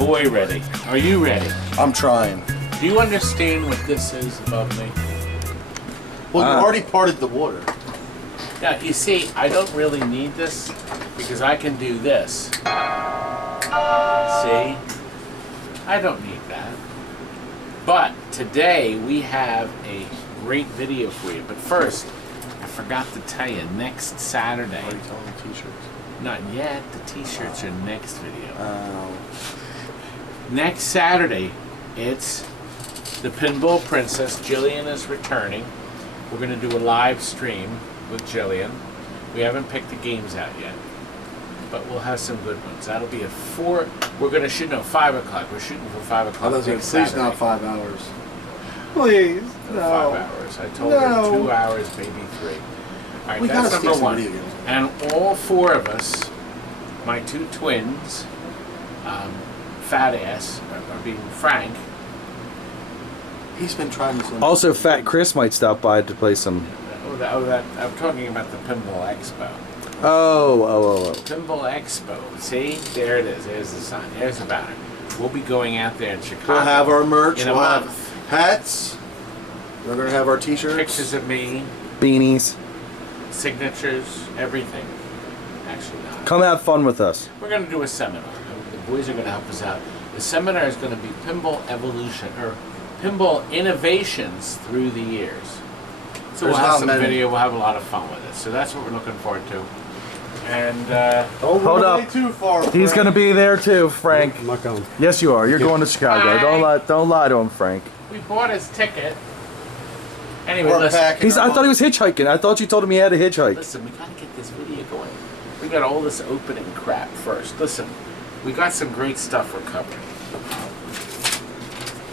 boy ready. Are you ready? I'm trying. Do you understand what this is above me? Well, you already parted the water. Now, you see, I don't really need this because I can do this. See? I don't need that. But today we have a great video for you. But first, I forgot to tell you, next Saturday. Are you telling the t-shirts? Not yet. The t-shirts are next video. Oh. Next Saturday, it's the Pinball Princess. Jillian is returning. We're going to do a live stream with Jillian. We haven't picked the games out yet, but we'll have some good ones. That'll be at 4. We're going to shoot, no, 5 o'clock. We're shooting for 5 o'clock. Please not 5 hours. Please, no. 5 hours. I told her 2 hours, maybe 3. All right, that's number 1. And all 4 of us, my 2 twins, fat ass, are being Frank. He's been trying this one. Also, Fat Chris might stop by to play some. I'm talking about the Pinball Expo. Oh. Pinball Expo. See? There it is. There's the sign. There's the banner. We'll be going out there in Chicago. We'll have our merch. In a we'll month. have hats. We're going to have our t-shirts. Pictures of me. Beanies. Signatures. Everything. Actually not. Come have fun with us. We're going to do a seminar. The boys are going to help us out. The seminar is going to be Pinball Evolution, or Pinball Innovations through the years. So we'll have some video, we'll have a lot of fun with it. So that's what we're looking forward to. And don't hold run up. Too far, Frank. He's going to be there too, Frank. I'm not going. Yes, you are. You're going to Chicago. Don't lie to him, Frank. we bought his ticket. Anyway, listen. I thought he was hitchhiking. I thought you told him he had to hitchhike. Listen, we gotta get this video going. We got all this opening crap first. Listen, we got some great stuff we're covering.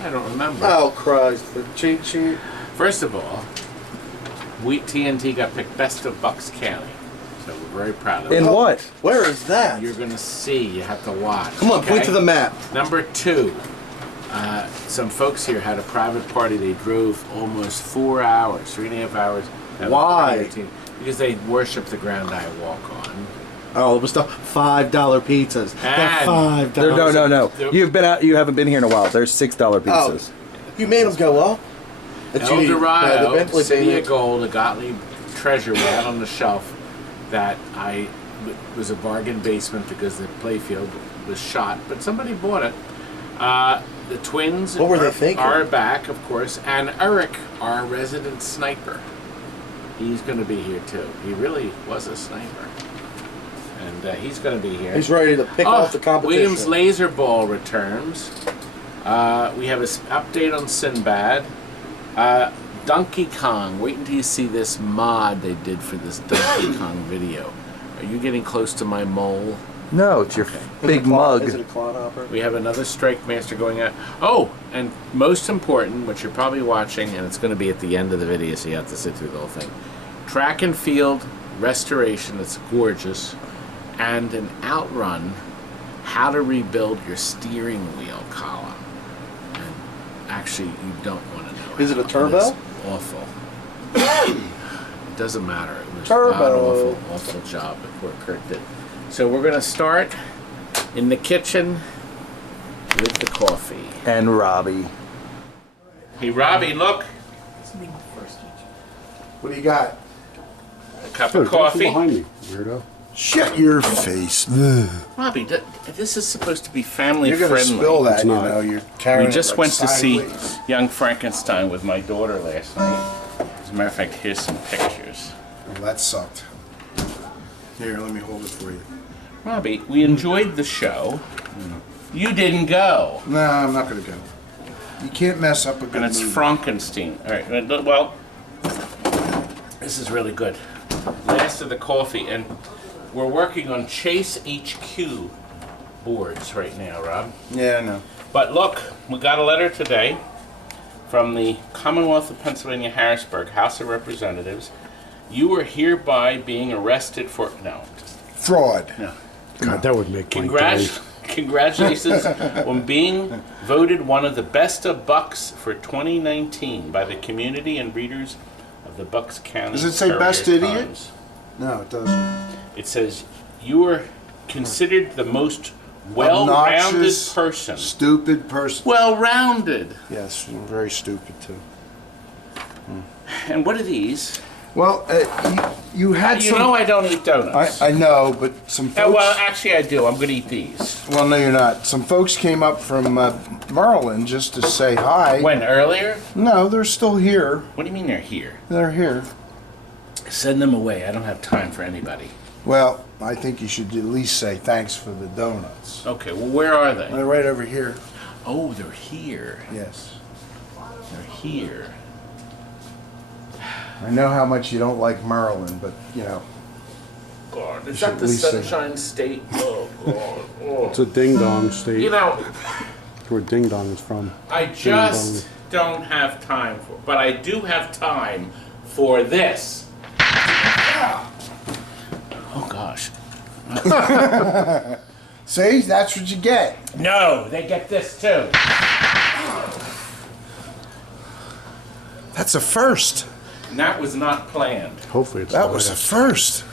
I don't remember. Oh Christ, the cheat sheet. First of all, TNT got picked best of Bucks County, so we're very proud of it. In what? Where is that? You're gonna see. You have to watch. Come on, okay? point to the map. Number 2, some folks here had a private party. They drove almost 4 hours, 3.5 hours. Why? Because they worship the ground I walk on. Oh, it was the $5 pizzas. And the $5. No. You've been out. You haven't been here in a while. There's $6 pizzas. Oh, you made them go up. Eldorado, City of Gold, a Gottlieb treasure we had on the shelf that was a bargain basement because the playfield was shot, but somebody bought it. The twins what were they thinking? Are back, of course, and Eric, our resident sniper. He's going to be here too. He really was a sniper. And he's going to be here. He's ready to pick off the competition. Williams Laser Ball returns. We have an update on Sinbad. Donkey Kong. Wait until you see this mod they did for this Donkey Kong video. Are you getting close to my mole? No, it's your big mug. Is it a clodhopper? We have another Strike Master going out. Oh, and most important, which you're probably watching, and it's going to be at the end of the video, so you have to sit through the whole thing. Track and Field restoration. It's gorgeous. And an outrun, how to rebuild your steering wheel column. And actually, you don't want to know. Is it a turbo? It's awful. It doesn't matter. It was turbo. an awful job that poor Curt did. So we're going to start in the kitchen with the coffee. And Robbie. Hey, Robbie, look. What do you got? A cup of coffee. Behind me, weirdo. Shut your face. Robbie, this is supposed to be family You're gonna friendly. spill that, It's you not. know. You're carrying We just it went like to see sideways. Young Frankenstein with my daughter last night. As a matter of fact, here's some pictures. Well, that sucked. Here, let me hold it for you. Robbie, we enjoyed the show. You didn't go. No, I'm not gonna go. You can't mess up a good And it's movie. Frankenstein. All right, well, this is really good. Last of the coffee, and we're working on Chase HQ boards right now, Rob. Yeah, I know. But look, we got a letter today from the Commonwealth of Pennsylvania, Harrisburg, House of Representatives. You are hereby being arrested for... No. Fraud. No. God, that would make my day. Congratulations on being voted one of the best of Bucks for 2019 by the community and readers of the Bucks County. Does it say Courier best idiot? Times. No, it doesn't. It says you are considered the most Well-rounded obnoxious, person. stupid person. Well-rounded. Yes, and very stupid too. And what are these? Well, you had You some. know I don't eat donuts. I know, but some folks. Well, actually I do. I'm going to eat these. Well, no, you're not. Some folks came up from Maryland just to say hi. When, earlier? No, they're still here. What do you mean they're here? They're here. Send them away. I don't have time for anybody. Well, I think you should at least say thanks for the donuts. Okay, well, where are they? They're right over here. Oh, they're here. Yes. They're here. I know how much you don't like Maryland, but you know. God, is should that at the least say- Sunshine State? Oh, God. Oh. It's a ding-dong state. You know, That's where ding-dong is from. I just don't have time for, but I do have time for this. Oh, gosh. See, that's what you get. No, they get this too. That's a first. And that was not planned. Hopefully it's That the was a last. first.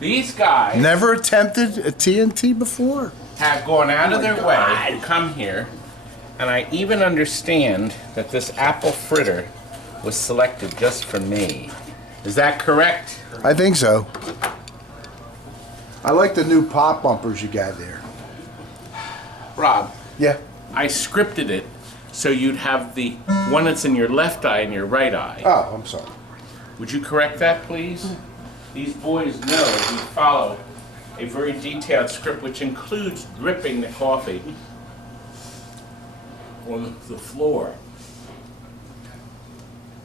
These guys Never attempted a TNT before. have gone out of their way to come here, and I even understand that this apple fritter was selected just for me. Is that correct? I think so. I like the new pop bumpers you got there. Rob, Yeah. I scripted it so you'd have the one that's in your left eye and your right eye. Oh, I'm sorry. Would you correct that, please? These boys know we follow a very detailed script which includes dripping the coffee on the floor.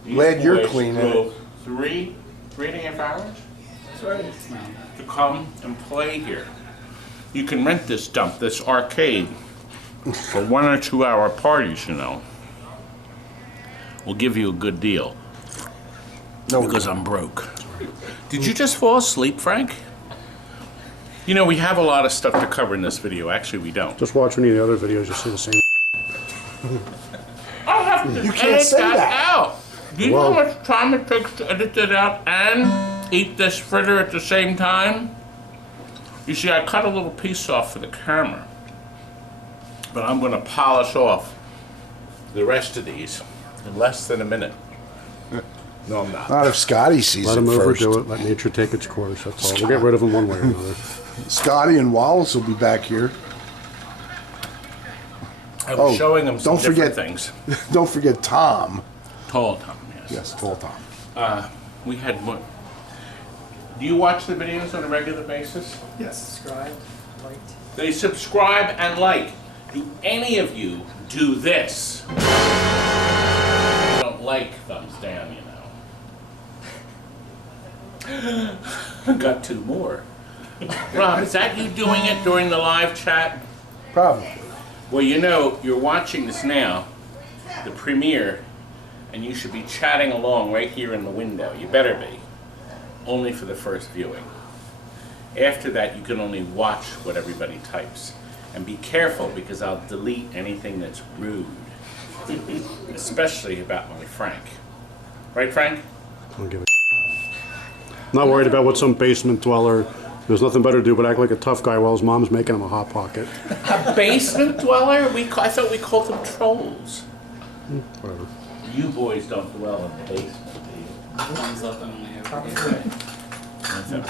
These Glad you're boys cleaning drove three and a half hours to come and play here. You can rent this dump, this arcade, for 1 or 2 hour parties, you know. We'll give you a good deal. No, Because I'm broke. Did you just fall asleep, Frank? You know, we have a lot of stuff to cover in this video. Actually, we don't. Just watch any of the other videos, you see the same. I'll have to You can't edit say that that. out. Do you Well- know how much time it takes to edit that out and eat this fritter at the same time? You see, I cut a little piece off for the camera. But I'm going to polish off the rest of these in less than a minute. No, I'm not. not if Scotty sees Let it them first. overdo it. Let nature take its course. That's all. We'll get rid of them one way or another. Scotty and Wallace will be back here. I was Oh, showing them some don't different forget- things. Don't forget Tom. Tall Tom, yes. Yes, tall Tom. We had one. Do you watch the videos on a regular basis? Yes. Subscribe, like. They subscribe and like. Do any of you do this? You don't like thumbs down, you know. Got 2 more. Rob, is that you doing it during the live chat? Probably. Well, you know, you're watching this now, the premiere, and you should be chatting along right here in the window. You better be. Only for the first viewing. After that, you can only watch what everybody types. And be careful, because I'll delete anything that's rude. Especially about my Frank. Right, Frank? I don't give a I'm not worried about what some basement dweller. There's nothing better to do but act like a tough guy while his mom's making him a hot pocket. A basement dweller? I thought we called them trolls. Whatever. You boys don't dwell in the basement, do One's left on my you?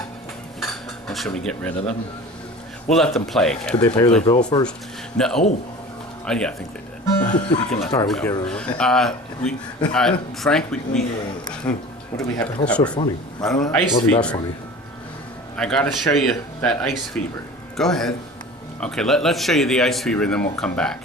Well, should we get rid of them? We'll let them play again. Did they pay their bill first? No. Oh, yeah, I think they did. We can let All right, them we go. get rid of it. Frank, what do we have to That's cover? so funny. I don't know. Ice Wasn't fever. that funny? I got to show you that ice fever. Go ahead. Okay, let's show you the ice fever, and then we'll come back.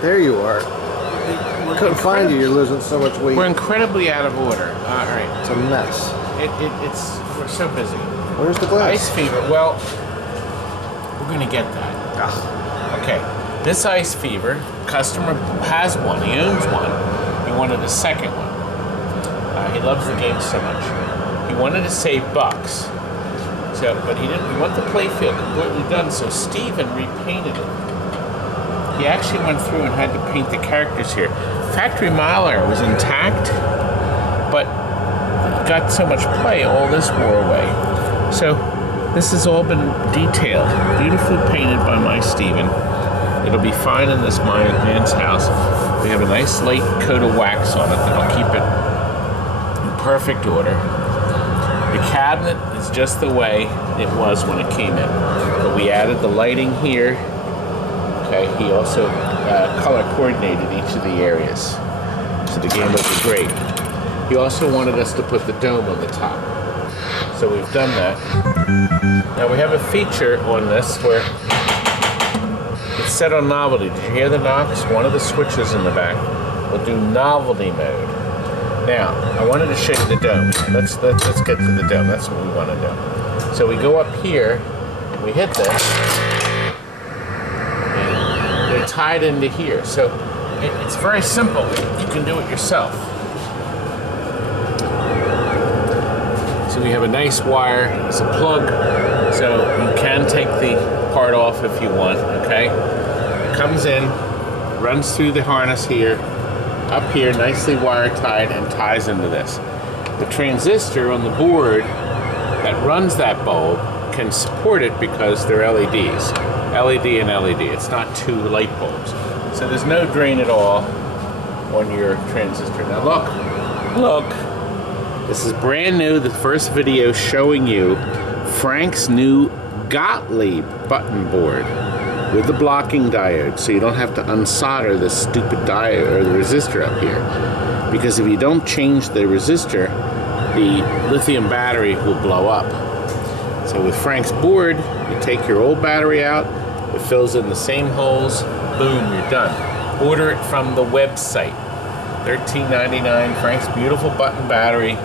There you are. Couldn't find you. You're losing so much weight. We're incredibly out of order. All right, It's a mess. we're so busy. Where's the glass? Ice fever. Well, we're gonna get that. Okay, this ice fever. Customer has one. He owns one. He wanted a second one. He loves the game so much. He wanted to save bucks. So, but he didn't. We want the playfield completely done. So Steven repainted it. he actually went through and had to paint the characters here. Factory Mylar was intact, but got so much play, all this wore away. So this has all been detailed, beautifully painted by my Steven. It'll be fine in this man's house. We have a nice light coat of wax on it that'll keep it in perfect order. The cabinet is just the way it was when it came in, but we added the lighting here. Okay, he also color coordinated each of the areas, so the game will be great. He also wanted us to put the dome on the top, so we've done that. Now we have a feature on this where it's set on novelty. Did you hear the knocks? One of the switches in the back will do novelty mode. Now, I wanted to show you the dome. Let's get to the dome. That's what we want to do. So we go up here, we hit this, and they're tied into here. So it's very simple. You can do it yourself. So we have a nice wire. It's a plug, so you can take the part off if you want, okay? It comes in, runs through the harness here, up here, nicely wire tied, and ties into this. The transistor on the board that runs that bulb can support it because they're LEDs. LED and LED. It's not two light bulbs. So there's no drain at all on your transistor. Now look. This is brand new, the first video showing you Frank's new Gottlieb button board with the blocking diode, so you don't have to unsolder this stupid diode or the resistor up here. Because if you don't change the resistor, the lithium battery will blow up. So with Frank's board, you take your old battery out, it fills in the same holes, boom, you're done. Order it from the website. $13.99, Frank's beautiful button battery.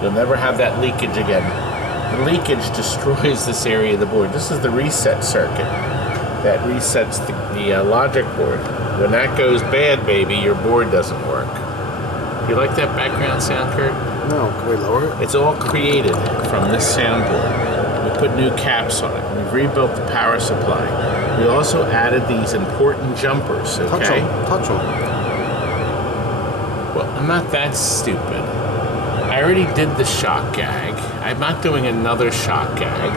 You'll never have that leakage again. The leakage destroys this area of the board. This is the reset circuit that resets the logic board. When that goes bad, baby, your board doesn't work. You like that background sound, Curt? No, can we lower it? It's all created from this soundboard. We put new caps on it. We've rebuilt the power supply. We also added these important jumpers, okay? Touch them. Well, I'm not that stupid. I already did the shock gag. I'm not doing another shock gag.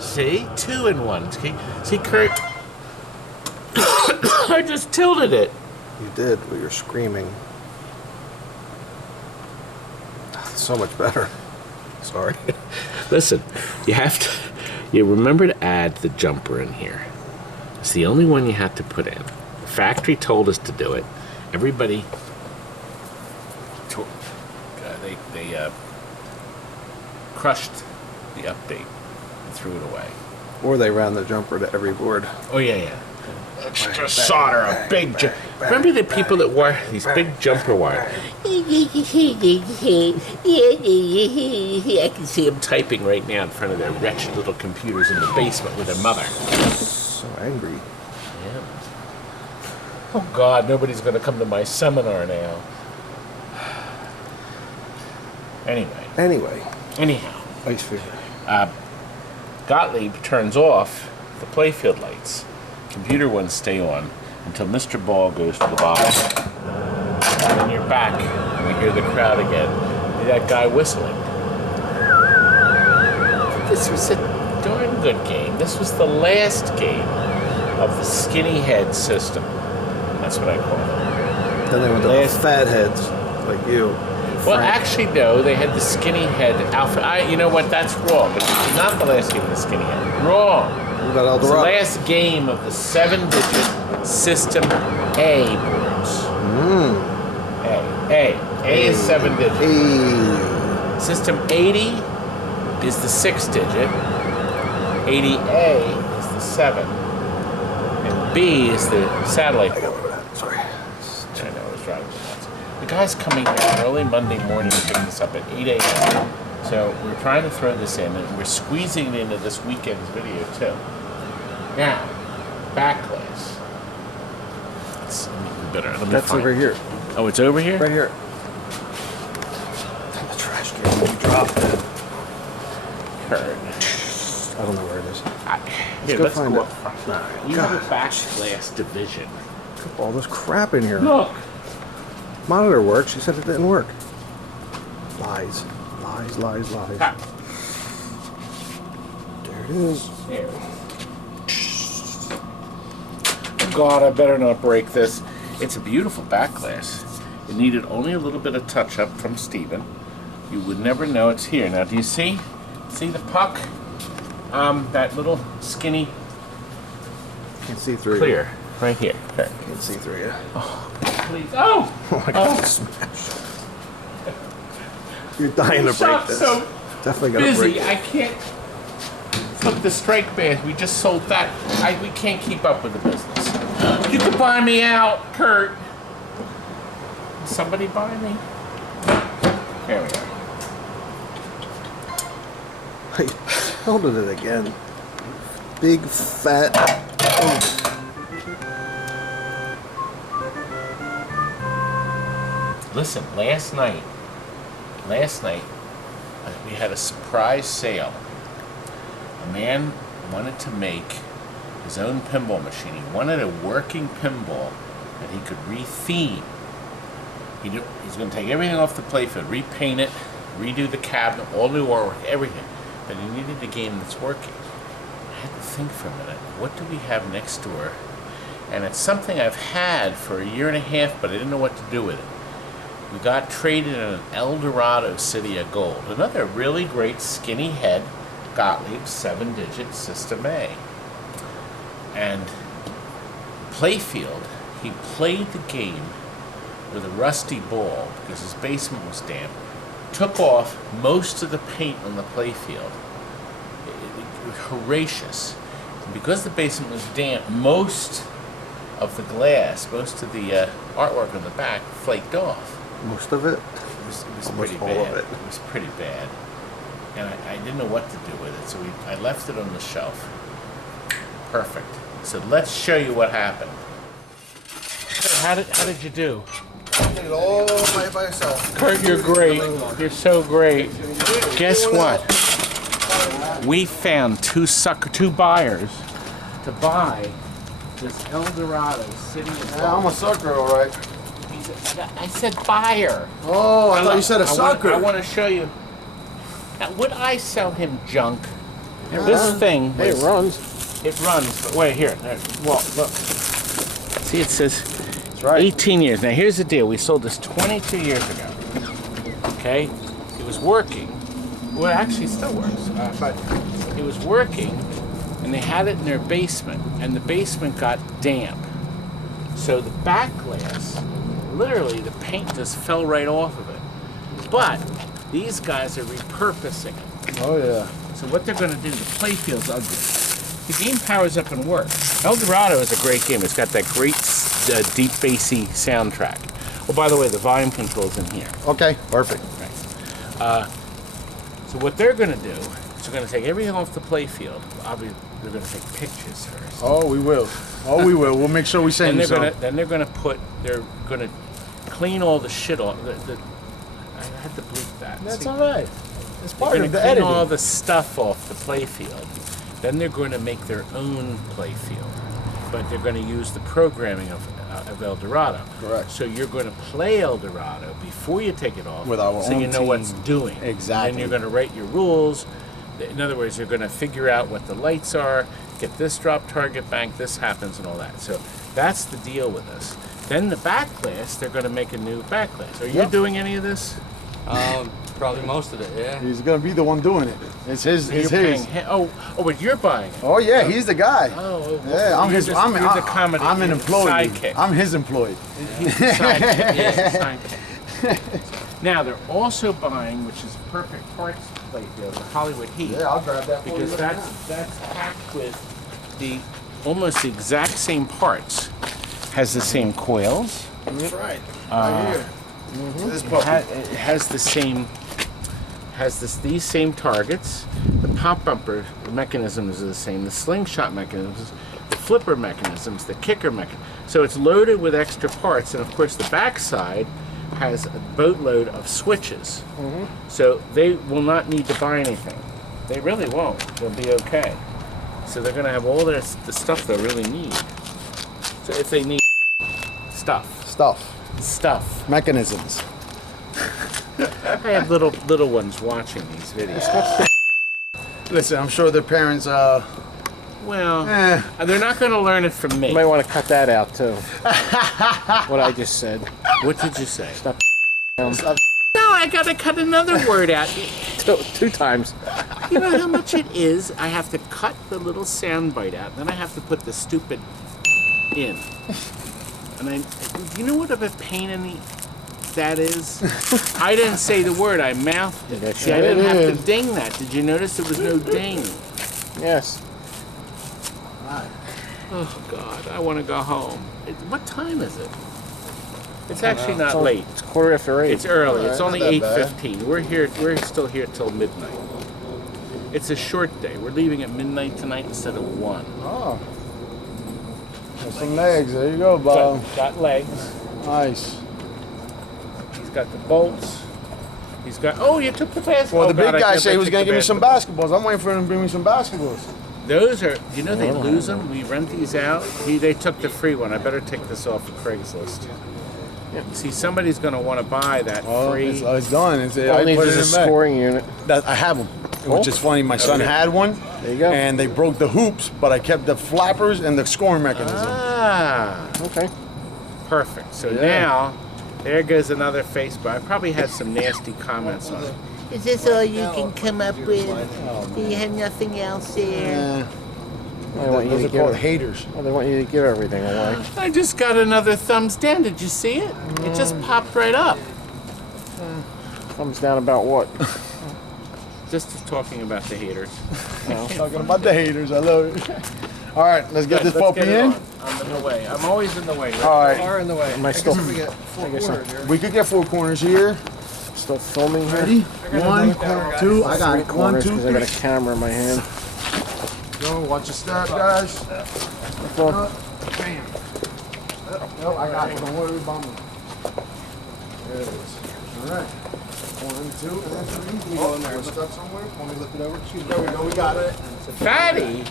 See? 2 in 1. See, Curt? I just tilted it. You did, but you're screaming. So much better. Sorry. Listen, you remember to add the jumper in here. It's the only one you have to put in. The factory told us to do it. Everybody, they crushed the update and threw it away. Or they ran the jumper to every board. Oh yeah. Extra solder, a big jumper. Remember the people that wore these big jumper wires? I can see them typing right now in front of their wretched little computers in the basement with their mother. So angry. Yeah. Oh God, nobody's going to come to my seminar now. Anyhow. Ice fever. Gottlieb turns off the playfield lights. Computer ones stay on until Mr. Ball goes to the bottom. And then you're back, and we hear the crowd again. That guy whistling. This was a darn good game. This was the last game of the skinny head system. That's what I call it. Then they went to the fat heads, like you. Well, Frank. actually, no. They had the skinny head alpha. You know what? That's wrong. It's not the last game of the skinny head. Wrong. What about It's the Eldorado? last game of the 7-digit System A boards. A is 7 digits. Hey. System 80 is the 6-digit. 80A is the 7. And B is the satellite board. Sorry. I know, it was driving me nuts. The guy's coming here early Monday morning to pick this up at 8 a.m. So we're trying to throw this in, and we're squeezing it into this weekend's video too. Now, backlash. It's better. That's over here. Oh, it's over here? Right here. The trash can. You dropped it. Curt. I don't know where it is. Here, go let's find go it. up front. We have a back glass division. All this crap in here. Look. Monitor works. She said it didn't work. Lies. Lies, lies, lies. Ha. There it is. There. Oh God, I better not break this. It's a beautiful back glass. It needed only a little bit of touch up from Steven. You would never know it's here. Now, do you see? See the puck? That little skinny Can't see through clear right here. Okay. you. Can't see through you. Please. Oh! Oh my God, it's smashed. You're dying to break Shop's this. so Definitely gonna break busy. it. I can't. Look, the strike band. We just sold that. We can't keep up with the business. You could buy me out, Curt. Somebody buy me. There we go. I held it again. Big fat. Listen, last night we had a surprise sale. A man wanted to make his own pinball machine. He wanted a working pinball that he could re-theme. He's going to take everything off the playfield, repaint it, redo the cabinet, all new artwork, everything. But he needed a game that's working. I had to think for a minute, what do we have next door? And it's something I've had for a year and a half, but I didn't know what to do with it. We got traded in an Eldorado City of Gold. Another really great skinny head Gottlieb 7-digit System A. And playfield, he played the game with a rusty ball because his basement was damp, took off most of the paint on the playfield. It was horrendous. And because the basement was damp, most of the glass, most of the artwork on the back flaked off. Most of it? It was Almost pretty all bad. of it. It was pretty bad. And I didn't know what to do with it, so I left it on the shelf. Perfect. So let's show you what happened. How did you do? I did it all by yourself. Curt, you're great. You're so great. Guess what? We found two buyers to buy this Eldorado City of Gold. Yeah, I'm a sucker, all right. I said buyer. Oh, I thought you said a sucker. I want to show you. Now, would I sell him junk? This thing. Hey, it runs. It runs. But wait, here. Well, look. See, it says That's right. 18 years. Now, here's the deal. We sold this 22 years ago. Okay? It was working. Well, it actually still works. But it was working, and they had it in their basement, and the basement got damp. So the back glass, literally, the paint just fell right off of it. But these guys are repurposing it. Oh, yeah. So what they're going to do, the playfield's ugly. The game powers up and works. Eldorado is a great game. It's got that great deep bassy soundtrack. Oh, by the way, the volume control's in here. Okay, perfect. Right. So what they're going to do is they're going to take everything off the playfield. Obviously, they're going to take pictures first. Oh, we will. Oh, we will. We'll make sure we send you some. Then they're going to clean all the shit off. I had to bleep that. That's See? all right. It's part They're of going to the clean editing. all the stuff off the playfield. Then they're going to make their own playfield, but they're going to use the programming of Eldorado. Correct. So you're going to play Eldorado before you take it off, With our so own you know team. what's doing. Exactly. And then you're going to write your rules. In other words, you're going to figure out what the lights are, get this drop target bank, this happens, and all that. So that's the deal with this. Then the back glass, they're going to make a new back glass. Are you Yep. doing any of this? Probably most of it, yeah. He's gonna be the one doing it. It's his. You're It's paying his. him. Oh, but you're buying it. Oh yeah, he's the guy. Oh, Yeah, I'm his. you're I'm the comedy. I'm an you're the employee. sidekick. I'm his employee. He's the sidekick. Yeah, he's the sidekick. Now they're also buying, which is perfect parts playfield, the Hollywood Heat, Yeah, I'll grab that for you. because that's packed with the almost the exact same parts. Has the same coils. That's right. Right here. This puppy. It has the same. These same targets. The pop bumper mechanisms are the same. The slingshot mechanisms, the flipper mechanisms, the kicker mechanism. So it's loaded with extra parts, and of course the backside has a boatload of switches. So they will not need to buy anything. They really won't. They'll be okay. So they're gonna have all the stuff they really need. So if they need stuff. Stuff. Mechanisms. I have little ones watching these videos. Listen, I'm sure their parents, Well, they're not gonna learn it from me. You might want to cut that out too. What I just said. What did you say? Stop. No, I gotta cut another word out. Two times. You know how much it is? I have to cut the little sound bite out, then I have to put the stupid in. And you know what of a pain in the that is? I didn't say the word, I mouthed it. See, I didn't have to ding that. Did you notice there was no ding? Yes. Oh God, I want to go home. What time is it? It's actually not late. It's 8:15. It's early. It's only not that 8:15. We're here. We're still here till midnight. It's a short day. We're leaving at midnight tonight instead of 1. oh. There's some legs. There you go, Bob. Got legs. Nice. He's got the bolts. He's got. Oh, you took the basketball. Well, the big God, I guy can't said he was take going to the give me some basketballs. I'm waiting for him to bring me some basketballs. Those are. You know they lose them. We rent these out. They took the free one. I better take this off of Craigslist. See, somebody's going to want to buy that free. It's done. I Only put just it a in back. scoring unit. I have them. Which is funny. My son had one. There you go. And they broke the hoops, but I kept the flappers and the scoring mechanism. Ah, Okay. perfect. So now, there goes another Facebook. I probably had some nasty comments on it. Is this all you can come up with? Do you have nothing else there? They want you Those to are called give. haters. Well, they want you to give everything away. I just got another thumbs down. Did you see it? It just popped right up. Thumbs down about what? Just talking about the haters. Talking about the haters. I love it. All right, let's get this puppy in. I'm in the way. I'm always in the way. Right? All right. Far in the way. Am I still? We could get 4 corners here. Still filming here? Ready? 1, 2. I got it. 1, Corners 2, because I 3. got a camera in my hand. Go. Watch your step, guys. Go. Bam. No, I got it. Don't worry about me. There it is. All right. 1, 2, and then 3. Go in there. We're stuck somewhere. Want me to lift it over? There we go. We got it. Fatty.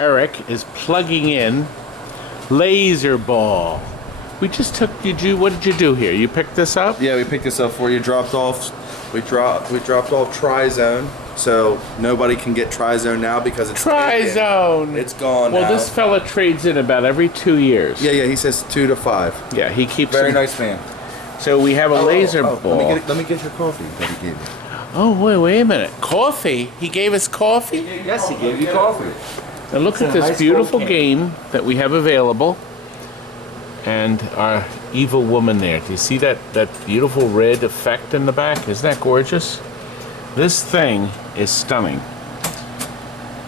Eric is plugging in laser ball. We just took. What did you do here? You picked this up? Yeah, we picked this up for you. Dropped off. We dropped off Tri-Zone, so nobody can get Tri-Zone now because it's Tri-Zone. It's gone Well, now. this fella trades in about every 2 years. Yeah, he says 2 to 5. Yeah, he keeps. Very them- nice man. So we have a laser ball. Let me get your coffee that he gave you. Oh, wait a minute. Coffee? He gave us coffee? Yes, he gave you coffee. Now look at this beautiful game that we have available. And our evil woman there. Do you see that beautiful red effect in the back? Isn't that gorgeous? This thing is stunning.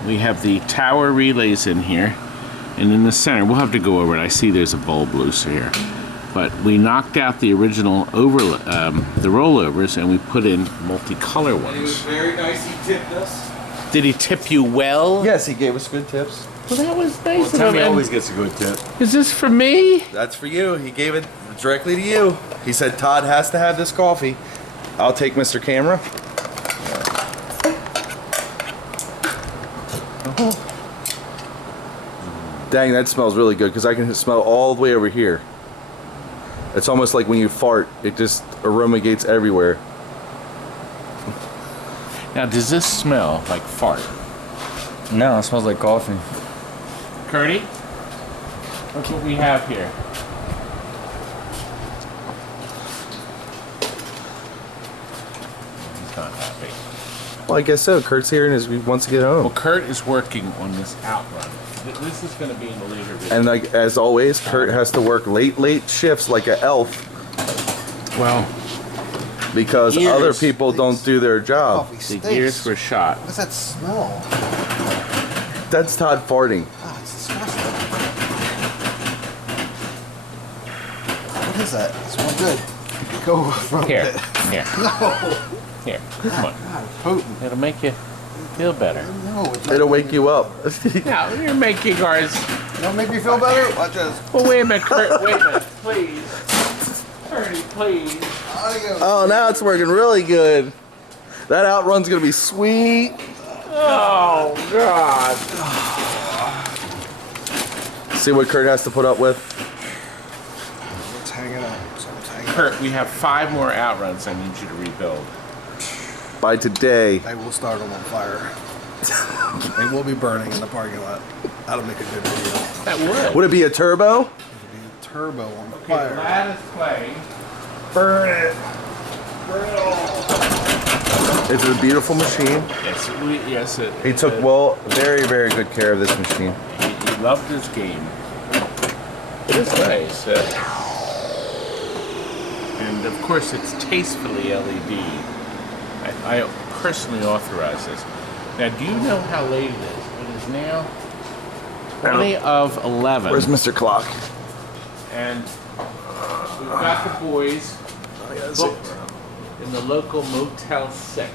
We have the tower relays in here. And in the center, we'll have to go over it. I see there's a bulb loose here. But we knocked out the original the rollovers and we put in multicolor He was ones. very nice. He tipped us. Did he tip you well? Yes, he gave us good tips. Well, that was nice of Tommy him. always gets a good tip. Is this for me? That's for you. He gave it directly to you. He said Todd has to have this coffee. I'll take Mr. Camera. Dang, that smells really good because I can smell all the way over here. It's almost like when you fart, it just aromates everywhere. Now, does this smell like fart? No, it smells like coffee. Curdy, look what we have here. He's not happy. Well, I guess so. Kurt's here and he wants to get Well, home. Curt is working on this outrun. This is going to be in the later video. And like as always, Kurt has to work late shifts like an elf well, because Ears. other people don't do their job. Coffee the gears stinks. were shot. What's that smell? That's Todd farting. Oh, it's disgusting. What is that? It smells good. Go from Here, it. here, No. here. Come on. God, it's potent. It'll make you feel better. No, it's not. It'll wake you up. Now, you're making ours. Don't make me feel better? Watch this. Well, wait a minute, Curt. Wait a minute, please. Curdy, please. Oh, now it's working really good. That outrun's gonna be sweet. Oh, God. See what Curt has to put up with? It's hanging out. So it's hanging out. Curt, we have 5 more outruns I need you to rebuild. By today. I will start them on fire. They will be burning in the parking lot. That'll make a good video. That would. Would it be a turbo? It'll be a turbo on Okay, fire. the lad is playing. Burn it. Burn it all. It's a beautiful machine. Yes, He took, well, very, very good care of this machine. He loved his game. It is nice. And of course, it's tastefully LED. I personally authorize this. Now, do you know how late it is? It is now 20 of 11. Where's Mr. Clock? And we've got the boys booked in the local Motel 6.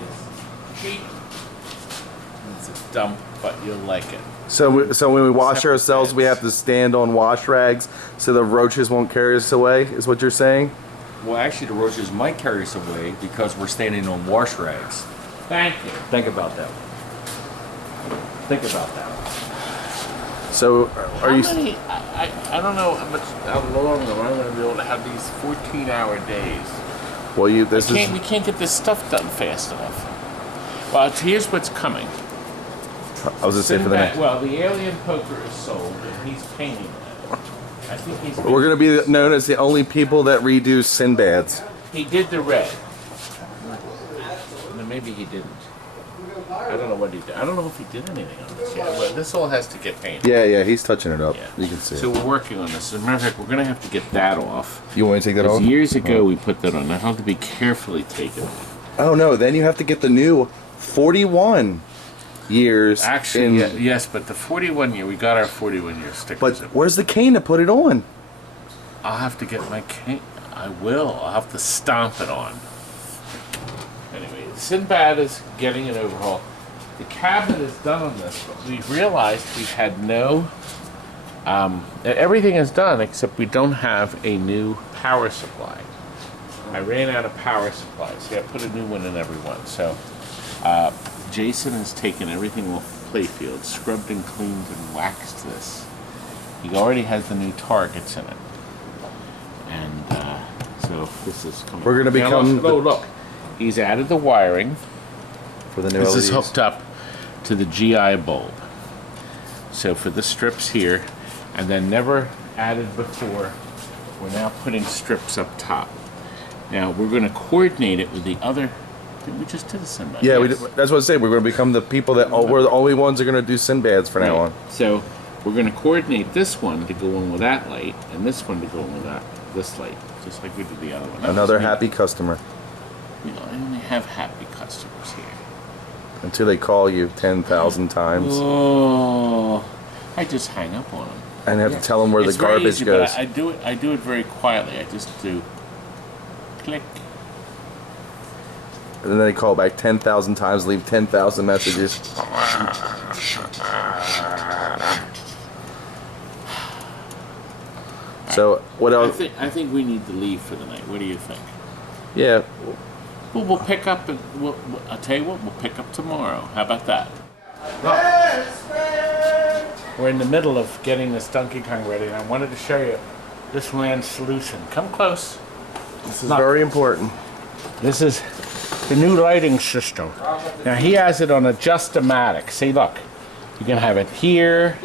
It's cheap. It's a dump, but you'll like it. So when we wash Separate ourselves, we beds. have to stand on wash rags so the roaches won't carry us away, is what you're saying? Well, actually, the roaches might carry us away because we're standing on wash rags. Thank you. Think about that. Think about that. So are How you... many, I don't know how long I'm going to be able to have these 14-hour days. Well, we can't get this stuff done fast enough. Well, here's what's coming. I was going to say for the next... Well, the alien poker is sold, and he's painting it. I think he's... We're going to be known as the only people that redo Sinbads. He did the red. No, maybe he didn't. I don't know what he did. I don't know if he did anything on this yet, but this all has to get painted. Yeah, he's touching it up. Yeah. You can see So it. we're working on this. As a matter of fact, we're going to have to get that off. You want me to take that off? Years ago, we put that on. That has to be carefully taken off. Oh, no. Then you have to get the new 41 years. Actually, yes, but the 41 year, we got our 41 year stickers. But where's the cane to put it on? I'll have to get my cane. I will. I'll have to stomp it on. Anyway, Sinbad is getting an overhaul. The cabinet is done on this, but we've realized we've had no... everything is done except we don't have a new power supply. I ran out of power supplies. So I put a new one in every one. So Jason has taken everything off playfield, scrubbed and cleaned and waxed this. He already has the new targets in it. And so this is coming. We're going to become... Look. He's added the wiring. For the new This LEDs. is hooked up to the GI bulb. So for the strips here, and then never added before, we're now putting strips up top. Now we're going to coordinate it with the other... We just did a Sinbad. Yeah, yes. that's what I say. We're going to become the people that... we're the only ones that are going to do Sinbads from now on. So we're going to coordinate this one to go in with that light, and this one to go in with this light, just like we did the other one. Another happy customer. We only have happy customers here. Until they call you 10,000 times. Oh, I just hang up on them. And have to tell them where It's the very garbage easy, goes. But I do it very quietly. I just do click. And then they call back 10,000 times, leave 10,000 messages. So, what else? I think we need to leave for the night. What do you think? Yeah. Well, we'll pick up, and I'll tell you what, we'll pick up tomorrow. How about that? We're in the middle of getting this Donkey Kong ready, and I wanted to show you this LAN solution. Come close. This is very important. This is the new lighting system. Now he has it on adjust-o-matic. See, look. You can have it here.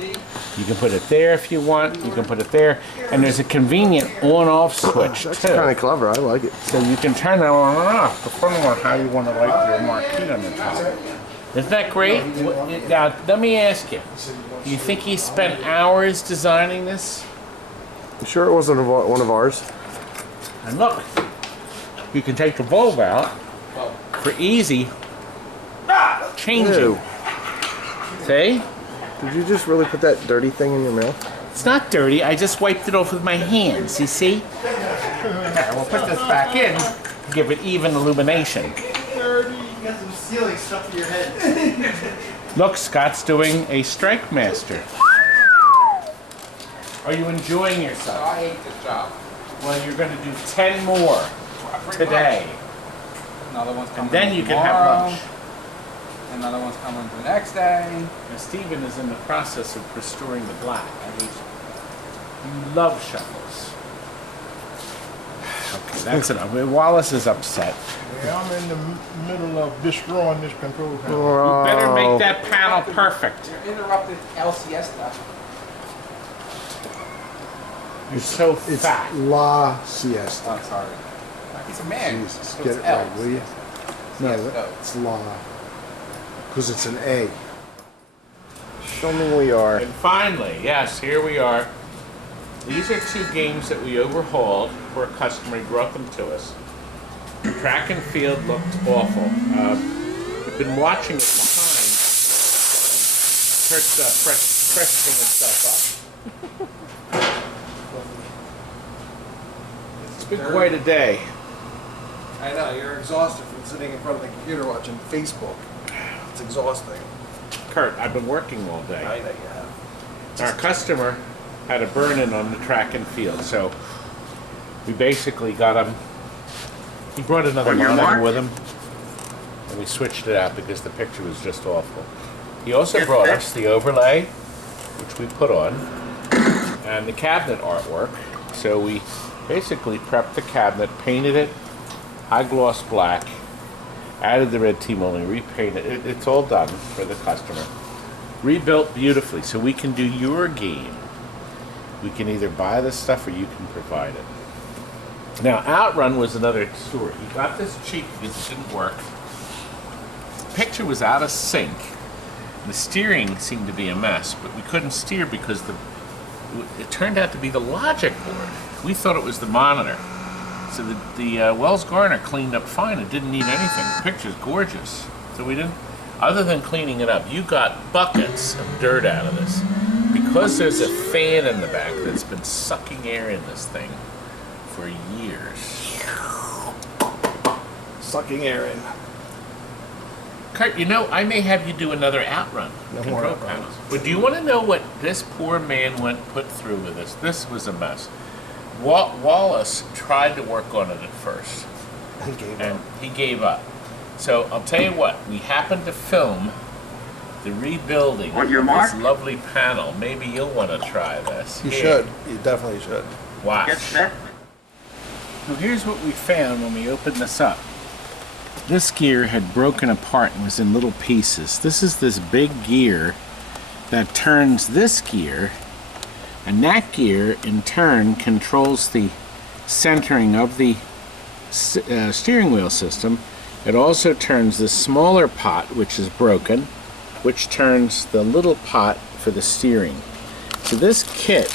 You can put it there if you want. You can put it there. And there's a convenient on-off switch, That's too. kind of clever. I like it. So you can turn that on and off depending on how you want to light your marquee on the top. Isn't that great? Now, let me ask you. Do you think he spent hours designing this? I'm sure it wasn't one of ours. And look, you can take the bulb out for easy changing. Ew. See? Did you just really put that dirty thing in your mouth? It's not dirty. I just wiped it off with my hands. You see? Now, we'll put this back in to give it even illumination. Dirty. You got some ceiling stuff in your head. Look, Scott's doing a Strike Master. Are you enjoying yourself? I hate this job. Well, you're going to do 10 more today. Another one's coming And then you can have tomorrow. lunch. Another one's coming the next day. And Stephen is in the process of restoring the black. I mean, you love shuffles. Okay, that's enough. Wallace is upset. Yeah, I'm in the middle of destroying this control panel. You better make that panel perfect. You're interrupted LCS stuff. You're so It's fat. La Siesta. Oh, sorry. He's a man. Jesus, So get it's it L. right, will you? No, it's La. Because it's an A. Show me where you are. And finally, yes, here we are. These are two games that we overhauled for a customer. He brought them to us. Track and Field looked awful. We've been watching it behind. Kurt's freshening himself up. It's been quite a day. I know, you're exhausted from sitting in front of the computer watching Facebook. It's exhausting. Kurt, I've been working all day. I know you have. Our customer had a burn-in on the Track and Field, so we basically got him. He brought another monitor with him, and we switched it out because the picture was just awful. He also brought us the overlay, which we put on, and the cabinet artwork. So we basically prepped the cabinet, painted it high gloss black, added the red T-molding, repainted it. It's all done for the customer. Rebuilt beautifully, so we can do your game. We can either buy the stuff or you can provide it. Now, Outrun was another story. He got this cheap because it didn't work. The picture was out of sync. The steering seemed to be a mess, but we couldn't steer because it turned out to be the logic board. We thought it was the monitor. So the Wells Garner cleaned up fine. It didn't need anything. The picture's gorgeous. So we didn't, other than cleaning it up, you got buckets of dirt out of this. Because there's a fan in the back that's been sucking air in this thing for years. Sucking air in. Kurt, you know, I may have you do another Outrun. No more control Outrun. panels. But do you want to know what this poor man put through with this? This was a mess. Wallace tried to work on it at first. He gave up. So I'll tell you what, we happened to film the rebuilding of this lovely panel. Maybe you'll want to try this. You Here. should. You definitely should. Watch. Now here's what we found when we opened this up. This gear had broken apart and was in little pieces. This is this big gear that turns this gear, and that gear in turn controls the centering of the steering wheel system. It also turns the smaller pot, which is broken, which turns the little pot for the steering. So this kit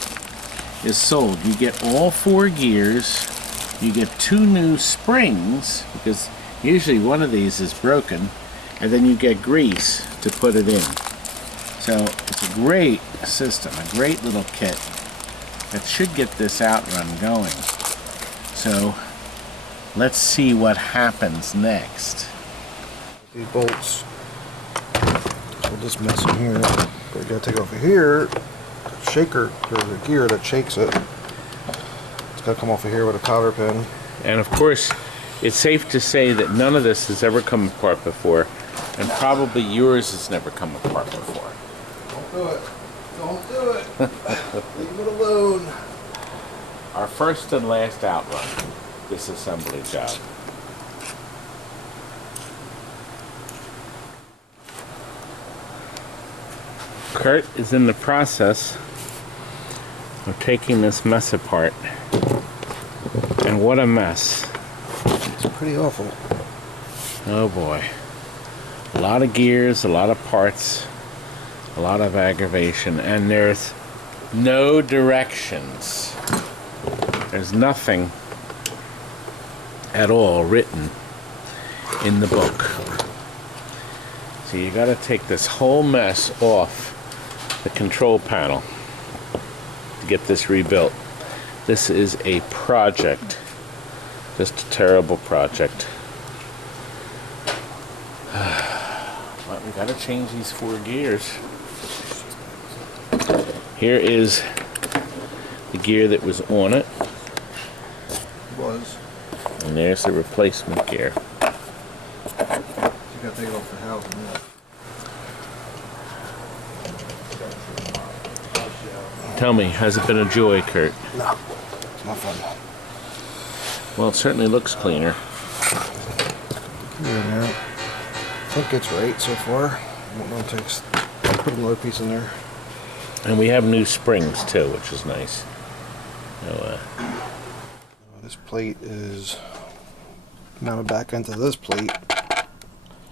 is sold. You get all 4 gears, you get 2 new springs, because usually one of these is broken, and then you get grease to put it in. So it's a great system, a great little kit that should get this Outrun going. So let's see what happens next. These bolts. We'll just mess in here. But you gotta take off of here. The shaker, or the gear that shakes it. It's gotta come off of here with a cotter pin. And of course, it's safe to say that none of this has ever come apart before, and probably yours has never come apart before. Don't do it. Don't do it. Leave it alone. Our first and last Outrun, this assembly job. Kurt is in the process of taking this mess apart. And what a mess. It's pretty awful. Oh boy. A lot of gears, a lot of parts, a lot of aggravation, and there's no directions. There's nothing at all written in the book. So you got to take this whole mess off the control panel to get this rebuilt. This is a project, just a terrible project. But we got to change these 4 gears. Here is the gear that was on it. Was. And there's the replacement gear. gotta take it off the house. Tell me, has it been a joy, Curt? No, not fun. Well, it certainly looks cleaner. Yeah, man. I think it's right so far. I don't know if it takes. I'll put another piece in there. And we have new springs too, which is nice. So, this plate is mounted back into this plate.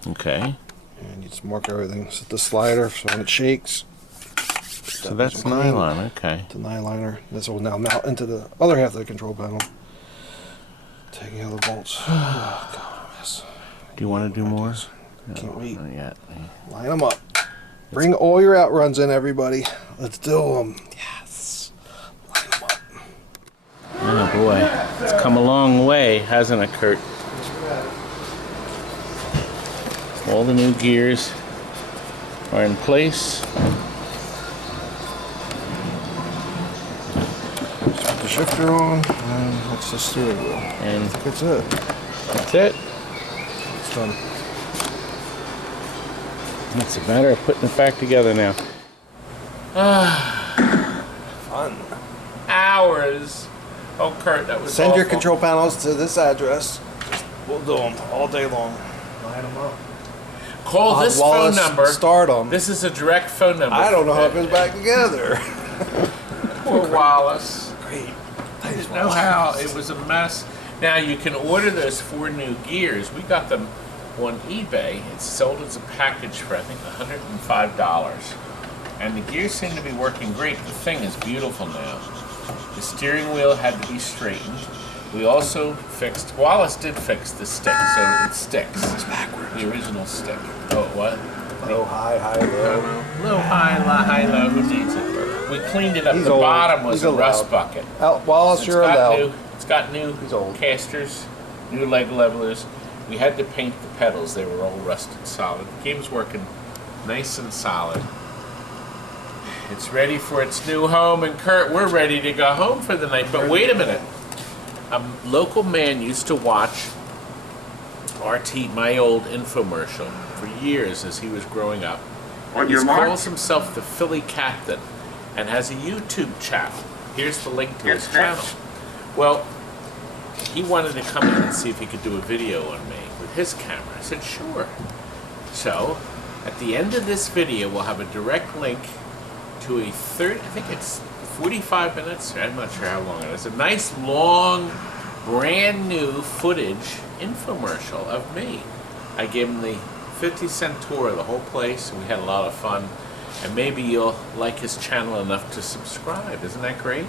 okay. And you just mark everything. Set the slider so when it shakes. So that's nylon, okay. The nyliner. This will now mount into the other half of the control panel. Taking out the bolts. Oh, God, a mess. Do you want to do more? Can't wait. Not yet. Line them up. Bring all your outruns in, everybody. Let's do them. Yes. Line them up. Oh boy, it's come a long way, hasn't it, Curt? All the new gears are in place. Just put the shifter on, and that's the steering wheel. And That's it. that's it. It's done. It's a matter of putting it back together now. Fun. Hours. Oh, Curt, that was Send your awful. control panels to this address. We'll do them all day long. Line them up. Call this Wallace, phone number. Start them. This is a direct phone number. I don't know how it goes back together. Poor Wallace. Great. Didn't know how. It was a mess. Now you can order those 4 new gears. We got them on eBay. It's sold as a package for I think $105. And the gears seem to be working great. The thing is beautiful now. The steering wheel had to be straightened. We also fixed, Wallace did fix the stick, so it sticks. It's backwards. The original stick. Oh, what? Low, high, high, low. Low, high, low. Who needs it? We cleaned it up. He's The old. bottom was He's a allowed. rust bucket. Wallace, you're allowed. It's got new He's old. casters, new leg levelers. We had to paint the pedals. They were all rusted solid. The game's working nice and solid. It's ready for its new home, and Curt, we're ready to go home for the night. But wait a minute. A local man used to watch RT, my old infomercial, for years as he was growing up. He calls himself the Philly Captain and has a YouTube channel. Here's the link to his channel. Well, he wanted to come in and see if he could do a video on me with his camera. I said, sure. So, at the end of this video, we'll have a direct link to a I think it's 45 minutes, I'm not sure how long it is. A nice, long, brand new footage infomercial of me. I gave him the 50-cent tour of the whole place, and we had a lot of fun. And maybe you'll like his channel enough to subscribe. Isn't that great?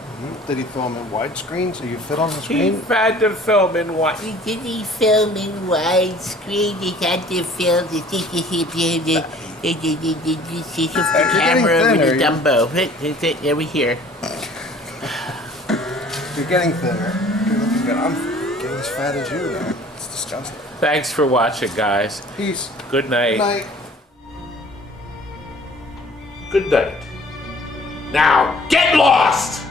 Did he film in widescreen so you fit on the He screen? had to film in what? Did he film in widescreen? He had to film the camera over the Dumbo. Over here. You're getting thinner. You're looking good. I'm getting as fat as you, man. It's disgusting. Thanks for watching, guys. Peace. Good night. Good night. Good night. Now, get lost!